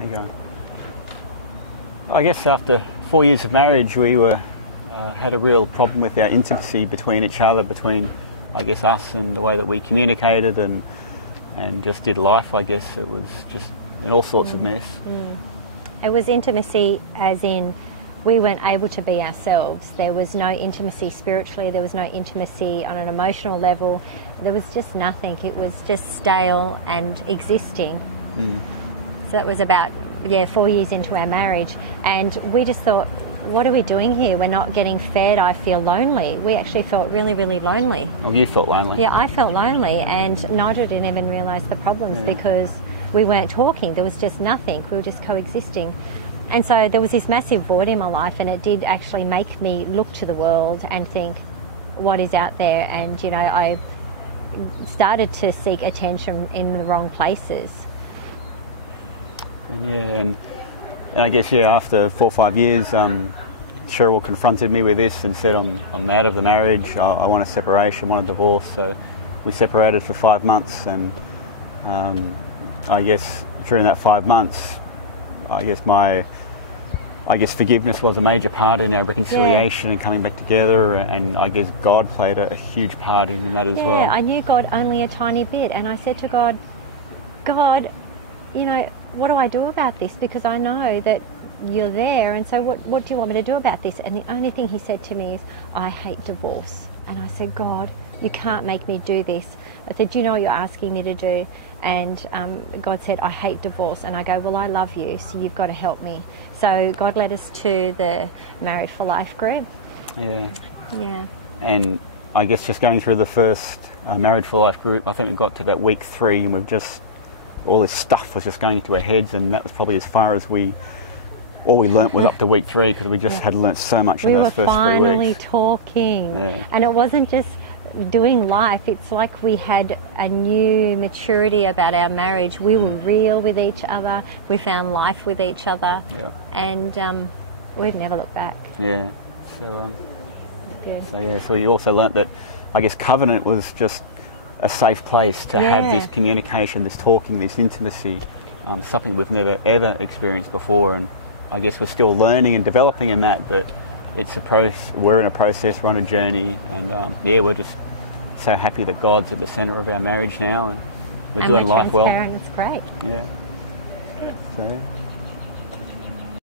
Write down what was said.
There you go. I guess after 4 years of marriage, we had a real problem with our intimacy between each other, between, I guess, us and the way that we communicated and just did life. I guess it was just in all sorts of mess. It was intimacy as in we weren't able to be ourselves. There was no intimacy spiritually, there was no intimacy on an emotional level. There was just nothing. It was just stale and existing. So that was about 4 years into our marriage, and we just thought, what are we doing here? We're not getting fed. I feel lonely. We actually felt really, really lonely. Oh, you felt lonely? Yeah, I felt lonely, and Nigel didn't even realise the problems because we weren't talking. There was just nothing. We were just coexisting. And so there was this massive void in my life, and it did actually make me look to the world and think, what is out there? And, you know, I started to seek attention in the wrong places. Yeah, and I guess, after 4 or 5 years, Cheryl confronted me with this and said, I'm out of the marriage, I want a separation, I want a divorce. So we separated for 5 months, and I guess during that 5 months, I guess forgiveness was a major part in our reconciliation and coming back together, and I guess God played a huge part in that as well. Yeah, I knew God only a tiny bit, and I said to God, you know, what do I do about this? Because I know that you're there, and so what do you want me to do about this? And the only thing he said to me is, I hate divorce. And I said, God, you can't make me do this. I said, do you know what you're asking me to do? And God said, I hate divorce. And I go, well, I love you, so you've got to help me. So God led us to the Married for Life group. Yeah. And I guess just going through the first Married for Life group, I think we got to about week 3, and all this stuff was just going into our heads, and that was probably as far as all we learnt was up to week 3, because we just had learnt so much in those first 3 weeks. We were finally talking, and it wasn't just doing life. It's like we had a new maturity about our marriage. We were real with each other. We found life with each other, and we've never looked back. Yeah. So good. So you also learnt that, I guess, covenant was just a safe place to have this communication, this talking, this intimacy, something we've never ever experienced before. And I guess we're still learning and developing in that, but it's a process. We're in a process, we're on a journey, and we're just so happy that God's at the centre of our marriage now, and we're doing life well. And we're transparent. It's great. Yeah. So